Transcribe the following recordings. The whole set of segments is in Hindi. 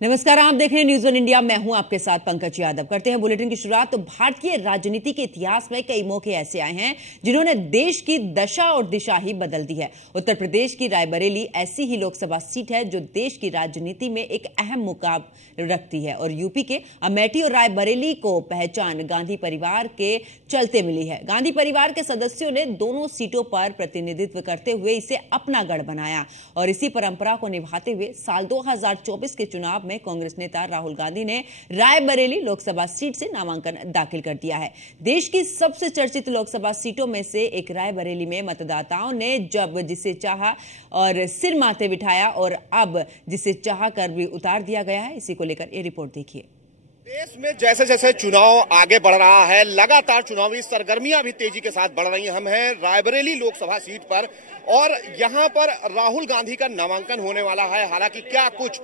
नमस्कार, आप देख रहे हैं न्यूज़ वन इंडिया। मैं हूं आपके साथ पंकज यादव। करते हैं बुलेटिन की शुरुआत। तो भारतीय राजनीति के इतिहास में कई मौके ऐसे आए हैं जिन्होंने देश की दशा और दिशा ही बदल दी है। उत्तर प्रदेश की रायबरेली ऐसी ही लोकसभा सीट है जो देश की राजनीति में एक अहम मुकाम रखती है और यूपी के अमेठी और रायबरेली को पहचान गांधी परिवार के चलते मिली है। गांधी परिवार के सदस्यों ने दोनों सीटों पर प्रतिनिधित्व करते हुए इसे अपना गढ़ बनाया और इसी परंपरा को निभाते हुए साल 2024 के चुनाव में कांग्रेस नेता राहुल गांधी ने रायबरेली लोकसभा सीट से नामांकन दाखिल कर दिया है। देश की सबसे चर्चित लोकसभा सीटों में से एक रायबरेली में मतदाताओं ने जब जिसे चाहा और सिर माथे बिठाया और अब जिसे चाहा कर भी उतार दिया गया है। इसी को लेकर ये रिपोर्ट देखिए। देश में जैसे जैसे चुनाव आगे बढ़ रहा है, लगातार चुनावी सरगर्मियां भी तेजी के साथ बढ़ रही हैं। हम हैं रायबरेली लोकसभा सीट पर और यहां पर राहुल गांधी का नामांकन होने वाला है। हालांकि क्या कुछ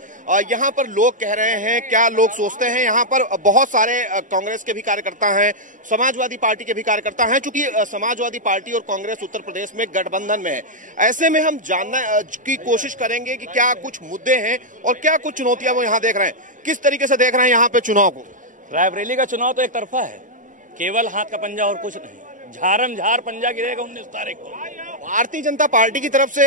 यहां पर लोग कह रहे हैं, क्या लोग सोचते हैं, यहां पर बहुत सारे कांग्रेस के भी कार्यकर्ता हैं, समाजवादी पार्टी के भी कार्यकर्ता हैं। चूंकि समाजवादी पार्टी और कांग्रेस उत्तर प्रदेश में गठबंधन में है, ऐसे में हम जानने की कोशिश करेंगे कि क्या कुछ मुद्दे हैं और क्या कुछ चुनौतियां वो यहाँ देख रहे हैं। किस तरीके से देख रहे हैं यहाँ पे चुनाव को? रायबरेली का चुनाव तो एक तरफा है, केवल हाथ का पंजा और कुछ नहीं। झारम झार पंजा गिरेगा 19 तारीख को। भारतीय जनता पार्टी की तरफ से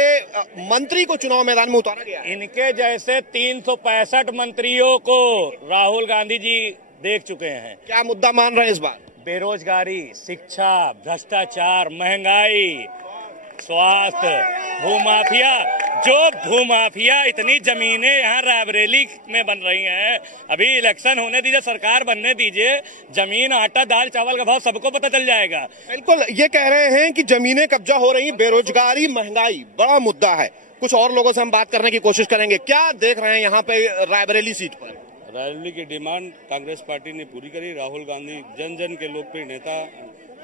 मंत्री को चुनाव मैदान में उतारा गया। इनके जैसे 365 मंत्रियों को राहुल गांधी जी देख चुके हैं। क्या मुद्दा मान रहे हैं इस बार? बेरोजगारी, शिक्षा, भ्रष्टाचार, महंगाई, स्वास्थ्य, भूमाफिया। जो भूमाफिया, इतनी जमीनें यहाँ रायबरेली में बन रही हैं। अभी इलेक्शन होने दीजिए, सरकार बनने दीजिए, जमीन, आटा, दाल, चावल का भाव सबको पता चल जाएगा। बिल्कुल, ये कह रहे हैं कि जमीनें कब्जा हो रही, बेरोजगारी, महंगाई बड़ा मुद्दा है। कुछ और लोगों से हम बात करने की कोशिश करेंगे। क्या देख रहे हैं यहाँ पे रायबरेली सीट पर? रायबरेली की डिमांड कांग्रेस पार्टी ने पूरी करी। राहुल गांधी जन जन के लोकप्रिय नेता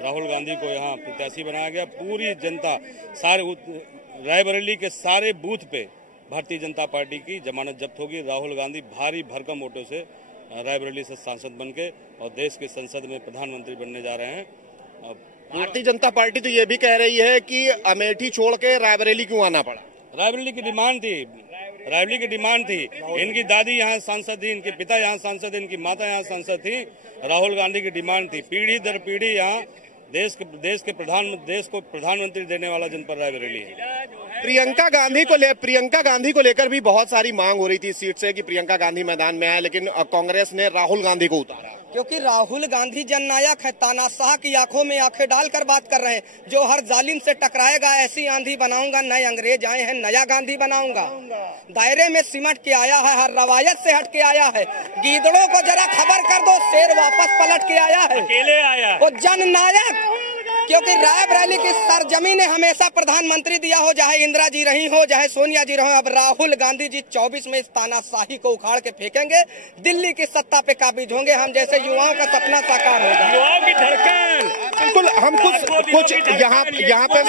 राहुल गांधी को यहाँ प्रत्याशी बनाया गया। पूरी जनता, सारे रायबरेली के सारे बूथ पे भारतीय जनता पार्टी की जमानत जब्त होगी। राहुल गांधी भारी भरकम वोटों से रायबरेली से सांसद बनके और देश की संसद में प्रधानमंत्री बनने जा रहे हैं। भारतीय जनता पार्टी तो ये भी कह रही है कि अमेठी छोड़ के रायबरेली क्यों आना पड़ा? रायबरेली की डिमांड थी, रायबरेली की डिमांड थी। इनकी दादी यहाँ सांसद थी, इनके पिता यहाँ सांसद थी, इनकी माता यहाँ सांसद थी। राहुल गांधी की डिमांड थी। पीढ़ी दर पीढ़ी यहाँ देश को प्रधानमंत्री देने वाला जनपद रायबरेली है। प्रियंका गांधी को लेकर भी बहुत सारी मांग हो रही थी इस सीट से कि प्रियंका गांधी मैदान में आए, लेकिन कांग्रेस ने राहुल गांधी को उतारा। क्योंकि राहुल गांधी जननायक है, तानाशाह की आंखों में आंखें डालकर बात कर रहे हैं। जो हर जालिम से टकराएगा ऐसी आंधी बनाऊंगा, नए अंग्रेज आए हैं नया गांधी बनाऊंगा। दायरे में सिमट के आया है, हर रवायत से हट के आया है। गीदड़ों को जरा खबर कर दो, शेर वापस पलट के आया है, अकेले आया वो जननायक। क्योंकि रायबरेली की सरजमी ने हमेशा प्रधानमंत्री दिया हो, चाहे इंदिरा जी रही हो, चाहे सोनिया जी रही हो। अब राहुल गांधी जी 24 में इस तानाशाही को उखाड़ के फेंकेंगे, दिल्ली की सत्ता पे काबिज होंगे। हम जैसे युवाओं का सपना साकार होगा। युवाओं की धड़कन। बिल्कुल, हम कुछ यहाँ पे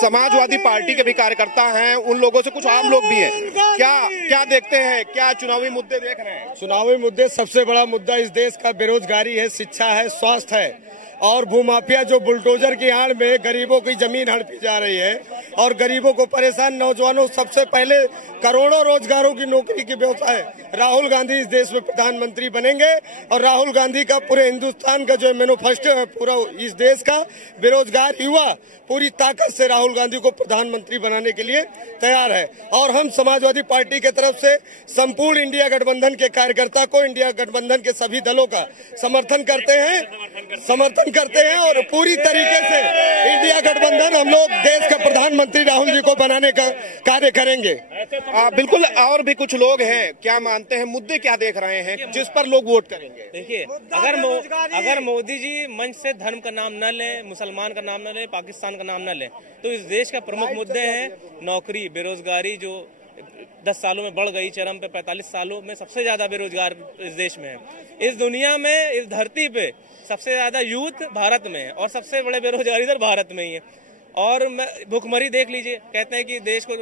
समाजवादी पार्टी के भी कार्यकर्ता हैं, उन लोगों से कुछ आम लोग भी हैं। क्या देखते हैं, क्या चुनावी मुद्दे देख रहे हैं? चुनावी मुद्दे, सबसे बड़ा मुद्दा इस देश का बेरोजगारी है, शिक्षा है, स्वास्थ्य है और भूमाफिया जो बुलडोजर की आड़ में गरीबों की जमीन हड़पी जा रही है और गरीबों को परेशान, नौजवानों सबसे पहले करोड़ों रोजगारों की नौकरी की व्यवस्था है। राहुल गांधी इस देश में प्रधानमंत्री बनेंगे और राहुल गांधी का पूरे हिंदुस्तान का जो मैनिफेस्टो है, पूरा इस देश का बेरोजगार युवा पूरी ताकत से राहुल गांधी को प्रधानमंत्री बनाने के लिए तैयार है। और हम समाजवादी पार्टी की तरफ से संपूर्ण इंडिया गठबंधन के कार्यकर्ता को, इंडिया गठबंधन के सभी दलों का समर्थन करते हैं और पूरी तरीके से इंडिया गठबंधन, हम लोग देश का प्रधानमंत्री राहुल जी को बनाने का कार्य करेंगे। बिल्कुल, और भी कुछ लोग हैं, क्या मानते हैं, मुद्दे क्या देख रहे हैं जिस पर लोग वोट करेंगे? देखिए, अगर मोदी जी मंच से धर्म का नाम न लें, मुसलमान का नाम न लें, पाकिस्तान का नाम न लें, तो इस देश का प्रमुख मुद्दे हैं नौकरी, बेरोजगारी जो 10 सालों में बढ़ गई चरम पे। 45 सालों में सबसे ज्यादा बेरोजगार इस देश में है। इस दुनिया में, इस धरती पे सबसे ज्यादा यूथ भारत में है और सबसे बड़े बेरोजगार इधर भारत में ही है। और भुखमरी देख लीजिए, कहते हैं कि देश को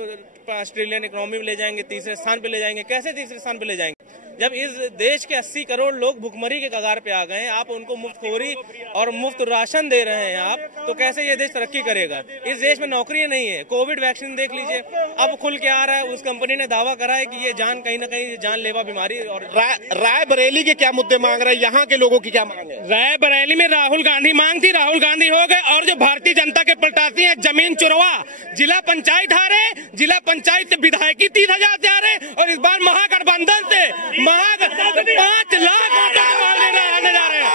5 ट्रिलियन इकोनॉमी में ले जाएंगे, तीसरे स्थान पे ले जाएंगे। कैसे तीसरे स्थान पे ले जाएंगे? जब इस देश के 80 करोड़ लोग भुखमरी के कगार पे आ गए हैं, आप उनको मुफ्तखोरी और मुफ्त राशन दे रहे हैं आप, तो कैसे ये देश तरक्की करेगा? इस देश में नौकरी नहीं है। कोविड वैक्सीन देख लीजिए, अब खुल के आ रहा है, उस कंपनी ने दावा करा है कि ये जान कहीं ना कहीं जानलेवा बीमारी। और रायबरेली के क्या मुद्दे मांग रहे हैं, यहाँ के लोगों की क्या मांग है? रायबरेली में राहुल गांधी मांग थी, राहुल गांधी हो गए, और जो भारतीय जनता के पलटाती है जमीन चुरवा, जिला पंचायत हारे, जिला पंचायत से विधायकी 30,000 से हारे, और इस बार महागठबंधन से 5 लाख आने जा रहे हैं।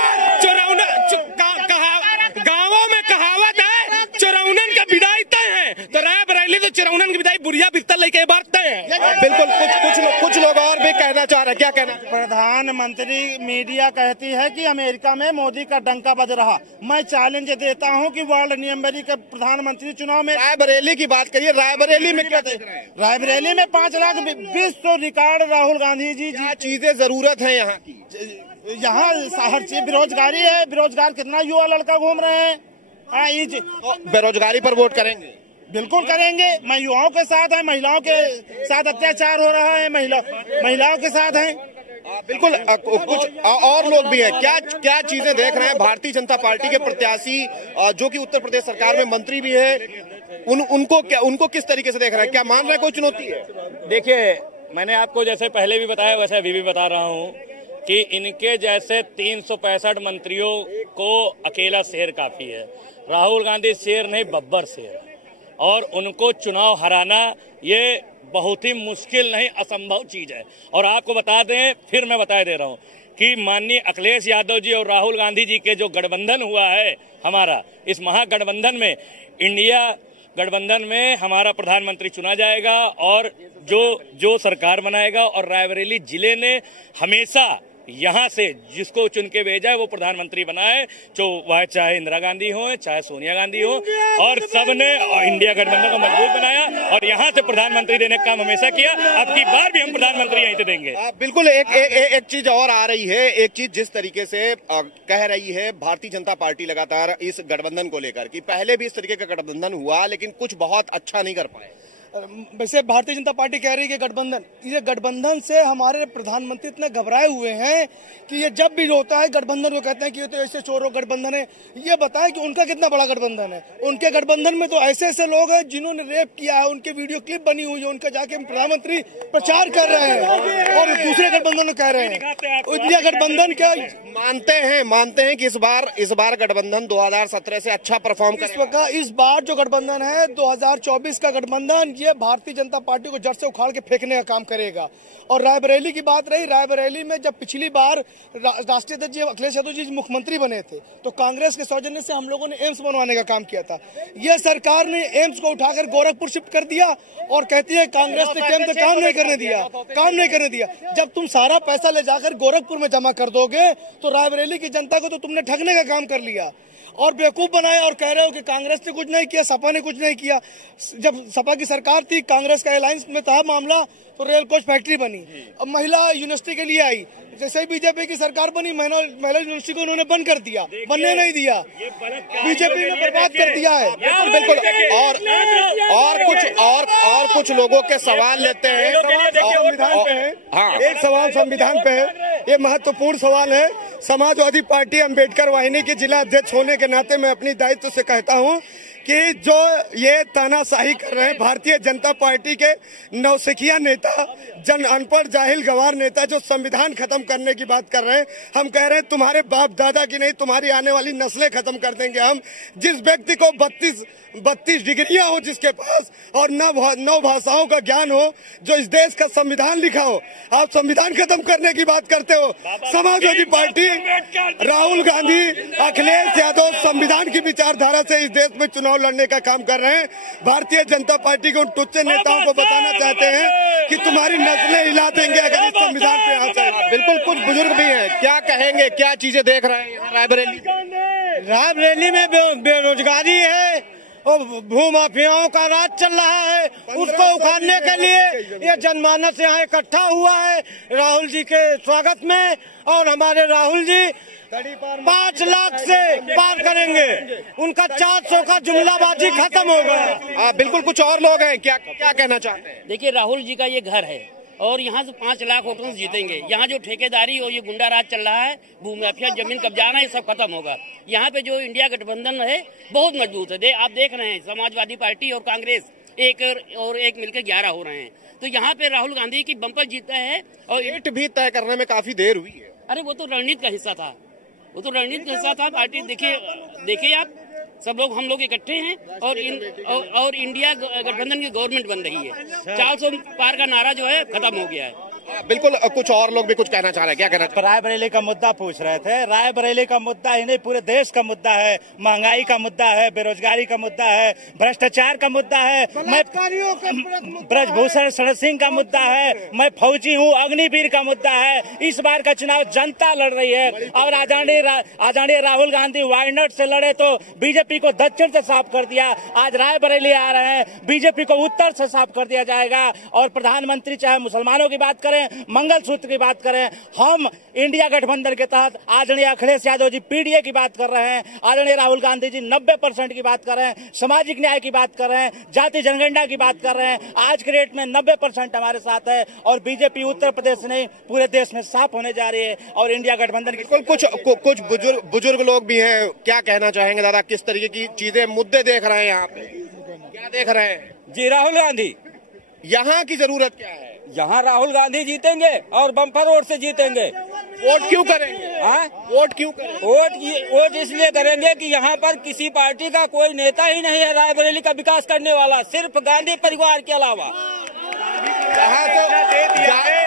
गांवों में कहावत है चुरौनन का विदाई तय है, तो रायबरेली तो चुरौनन की विदाई बुढ़िया बिस्तर लेके बार तय है। बिल्कुल, कुछ लोग और भी कहना चाह रहे हैं, क्या कहना? प्रधानमंत्री मीडिया कहती है कि अमेरिका में मोदी का डंका बज रहा। मैं चैलेंज देता हूं कि वर्ल्ड नियमबरी के प्रधानमंत्री चुनाव में रायबरेली की बात करिए, रायबरेली में क्या देख रहे हैं? रायबरेली में 5,20,000 रिकॉर्ड राहुल गांधी जी। क्या चीजें जरूरत है यहाँ की? यहाँ हर चीज, बेरोजगारी है, बेरोजगार कितना युवा लड़का घूम रहे हैं। बेरोजगारी पर वोट करेंगे? बिल्कुल करेंगे। मैं युवाओं के साथ है, महिलाओं के साथ अत्याचार हो रहा है, महिलाओं के साथ है। बिल्कुल, कुछ और लोग भी हैं, क्या चीजें देख रहे हैं? भारतीय जनता पार्टी के प्रत्याशी जो कि उत्तर प्रदेश सरकार में मंत्री भी है, उनको किस तरीके से देख रहे हैं? क्या मान रहे हैं कोई चुनौती है? देखिए, मैंने आपको जैसे पहले भी बताया वैसे अभी भी बता रहा हूँ कि इनके जैसे 365 मंत्रियों को अकेला शेर काफी है। राहुल गांधी शेर नहीं, बब्बर शेर, और उनको चुनाव हराना ये बहुत ही मुश्किल नहीं, असंभव चीज है। और आपको बता दें, फिर मैं बता दे रहा हूँ कि माननीय अखिलेश यादव जी और राहुल गांधी जी के जो गठबंधन हुआ है हमारा, इस महागठबंधन में, इंडिया गठबंधन में हमारा प्रधानमंत्री चुना जाएगा और जो सरकार बनाएगा। और रायबरेली जिले ने हमेशा यहाँ से जिसको चुन के भेजा है वो प्रधानमंत्री बनाए, जो वह चाहे इंदिरा गांधी हो चाहे सोनिया गांधी हो, और सबने इंडिया गठबंधन को मजबूत बनाया और यहाँ से प्रधानमंत्री देने का काम हमेशा किया। अब की बार भी हम प्रधानमंत्री यहीं से देंगे। बिल्कुल। एक चीज और आ रही है, एक चीज जिस तरीके से कह रही है भारतीय जनता पार्टी लगातार इस गठबंधन को लेकर कि पहले भी इस तरीके का गठबंधन हुआ लेकिन कुछ बहुत अच्छा नहीं कर पाए। वैसे भारतीय जनता पार्टी कह रही है कि ये गठबंधन से हमारे प्रधानमंत्री इतने घबराए हुए हैं कि ये जब भी होता है गठबंधन को कहते हैं कि ये तो ऐसे चोरों गठबंधन है। ये बताएं कि उनका कितना बड़ा गठबंधन है। उनके गठबंधन में तो ऐसे ऐसे लोग हैं जिन्होंने रेप किया है, उनके वीडियो क्लिप बनी हुई है, उनका जाके प्रधानमंत्री प्रचार कर रहे हैं और दूसरे गठबंधन को कह रहे हैं। इंडिया गठबंधन क्या मानते हैं कि इस बार गठबंधन 2017 से अच्छा परफॉर्म करेगा। इस बार जो गठबंधन है 2024 का गठबंधन, ये भारतीय जनता पार्टी को जड़ से उखाड़ के फेंकने का काम करेगा। और रायबरेली की बात रही, रायबरेली में जब पिछली बार राष्ट्रीय अध्यक्ष अखिलेश यादव जी मुख्यमंत्री बने थे तो कांग्रेस के सौजन्य से हम लोगों ने एम्स बनवाने का काम किया था। ये सरकार ने एम्स को उठाकर गोरखपुर शिफ्ट कर दिया और कहती है कांग्रेस ने काम नहीं करने दिया। जब तुम सारा पैसा ले जाकर गोरखपुर में जमा कर दोगे तो रायबरेली की जनता को तो तुमने ठगने का काम कर लिया और बेवकूफ बनाया और कह रहे हो कि कांग्रेस ने कुछ नहीं किया, सपा ने कुछ नहीं किया। जब सपा की सरकार थी, कांग्रेस का अलायंस में था मामला, तो रेल कोच फैक्ट्री बनी। अब महिला यूनिवर्सिटी के लिए आई, जैसे ही बीजेपी की सरकार बनी महिला यूनिवर्सिटी को उन्होंने बंद कर दिया, बनने नहीं दिया। बीजेपी ने बर्बाद कर दिया है। बिल्कुल। और कुछ लोगों के सवाल लेते हैं। संविधान पे है, एक सवाल संविधान पे है, ये महत्वपूर्ण सवाल है। समाजवादी पार्टी अम्बेडकर वाहिनी के जिला अध्यक्ष होने के नाते मैं अपनी दायित्व से कहता हूं कि जो ये तानाशाही कर रहे हैं भारतीय जनता पार्टी के नौसिखिया नेता, जन अनपढ़ जाहिल गवार नेता जो संविधान खत्म करने की बात कर रहे हैं, हम कह रहे हैं तुम्हारे बाप दादा की नहीं, तुम्हारी आने वाली नस्लें खत्म कर देंगे हम। जिस व्यक्ति को 32 डिग्रियां हो जिसके पास और 9 भाषाओं का ज्ञान हो, जो इस देश का संविधान लिखा हो, आप संविधान खत्म करने की बात करते हो। समाजवादी पार्टी, राहुल गांधी, अखिलेश यादव संविधान की विचारधारा से इस देश में चुनाव लड़ने का काम कर रहे हैं। भारतीय जनता पार्टी के उन टुच्चे नेताओं को बताना चाहते हैं कि तुम्हारी नस्लें हिला देंगे अगर इस संविधान पे आ जाए। बिल्कुल। कुछ बुजुर्ग भी हैं, क्या कहेंगे, क्या चीजें देख रहे हैं रायबरेली में? बेरोजगारी है और भूमाफियाओं का राज चल रहा है, उसको उखाड़ने के लिए ये जनमानस यहाँ इकट्ठा हुआ है राहुल जी के स्वागत में। और हमारे राहुल जी 5 लाख से पार करेंगे, उनका 400 का जुमलाबाजी खत्म होगा। बिल्कुल। कुछ और लोग हैं, क्या कहना चाहते हैं? देखिए, राहुल जी का ये घर है और यहाँ से 5 लाख वोटों से जीतेंगे। यहाँ जो ठेकेदारी और ये गुंडा राज चल रहा है, भूमाफिया, जमीन कब्जाना, ये सब खत्म होगा। यहाँ पे जो इंडिया गठबंधन है बहुत मजबूत है। आप देख रहे हैं समाजवादी पार्टी और कांग्रेस एक मिलकर 11 हो रहे हैं। तो यहाँ पे राहुल गांधी की बम्पर जीता है और सीट भी तय करने में काफी देर हुई है। अरे वो तो रणनीति का हिस्सा था, पार्टी देखिए आप सब लोग, हम लोग इकट्ठे हैं और इंडिया गठबंधन की गवर्नमेंट बन रही है। 400 पार का नारा जो है खत्म हो गया है। बिल्कुल, कुछ और लोग भी कुछ कहना चाह रहे हैं, क्या कहना चाह रहे हैं? रायबरेली का मुद्दा पूछ रहे थे। रायबरेली का मुद्दा ही नहीं, पूरे देश का मुद्दा है। महंगाई का मुद्दा है, बेरोजगारी का मुद्दा है, भ्रष्टाचार का मुद्दा है, ब्रजभूषण शरण सिंह का मुद्दा है, मैं फौजी हूँ, अग्निवीर का मुद्दा है। इस बार का चुनाव जनता लड़ रही है और आदरणीय राहुल गांधी वायनाड से लड़े तो बीजेपी को दक्षिण से साफ कर दिया। आज रायबरेली आ रहे हैं, बीजेपी को उत्तर से साफ कर दिया जाएगा। और प्रधानमंत्री चाहे मुसलमानों की बात करें, मंगलसूत्र की बात करें, हम इंडिया गठबंधन के तहत आदरणीय अखिलेश यादव जी पीडीए की बात कर रहे हैं, आदरणीय राहुल गांधी जी 90% की बात कर रहे हैं, सामाजिक न्याय की बात कर रहे हैं, जाति जनगणना की बात कर रहे हैं। आज के रेट में 90% हमारे साथ है और बीजेपी उत्तर प्रदेश नहीं पूरे देश में साफ होने जा रही है। और इंडिया गठबंधन की कुछ बुजुर्ग लोग भी हैं, क्या कहना चाहेंगे दादा? किस तरीके की चीजें, मुद्दे देख रहे हैं यहाँ पे, क्या देख रहे हैं? जी, राहुल गांधी, यहाँ की जरूरत क्या है? यहाँ राहुल गांधी जीतेंगे और बम्पर वोट से जीतेंगे। वोट क्यों करेंगे? वोट क्यों करेंगे? वोट इसलिए करेंगे कि यहाँ पर किसी पार्टी का कोई नेता ही नहीं है रायबरेली का विकास करने वाला, सिर्फ गांधी परिवार के अलावा। यहाँ तो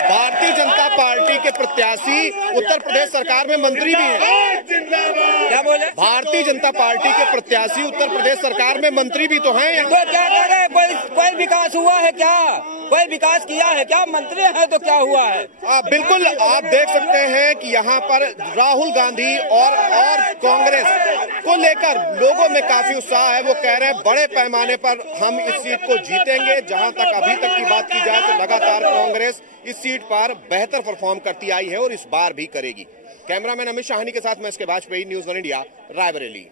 भारतीय जनता पार्टी के प्रत्याशी उत्तर प्रदेश सरकार में मंत्री भी हैं। क्या बोले? भारतीय जनता पार्टी के प्रत्याशी उत्तर प्रदेश सरकार में मंत्री भी तो हैं। तो क्या कर रहे हैं? कोई विकास हुआ है क्या? कोई विकास किया है क्या? मंत्री है तो क्या हुआ है? बिल्कुल, आप देख सकते हैं कि यहाँ पर राहुल गांधी और कांग्रेस को लेकर लोगों में काफी उत्साह है। वो कह रहे हैं बड़े पैमाने पर हम इस सीट को जीतेंगे। जहां तक अभी तक की बात की जाए तो लगातार कांग्रेस इस सीट पर बेहतर परफॉर्म करती आई है और इस बार भी करेगी। कैमरामैन अमित शाहनी के साथ मैं इसके वाजपेयी, न्यूज़ 1 इंडिया, रायबरेली।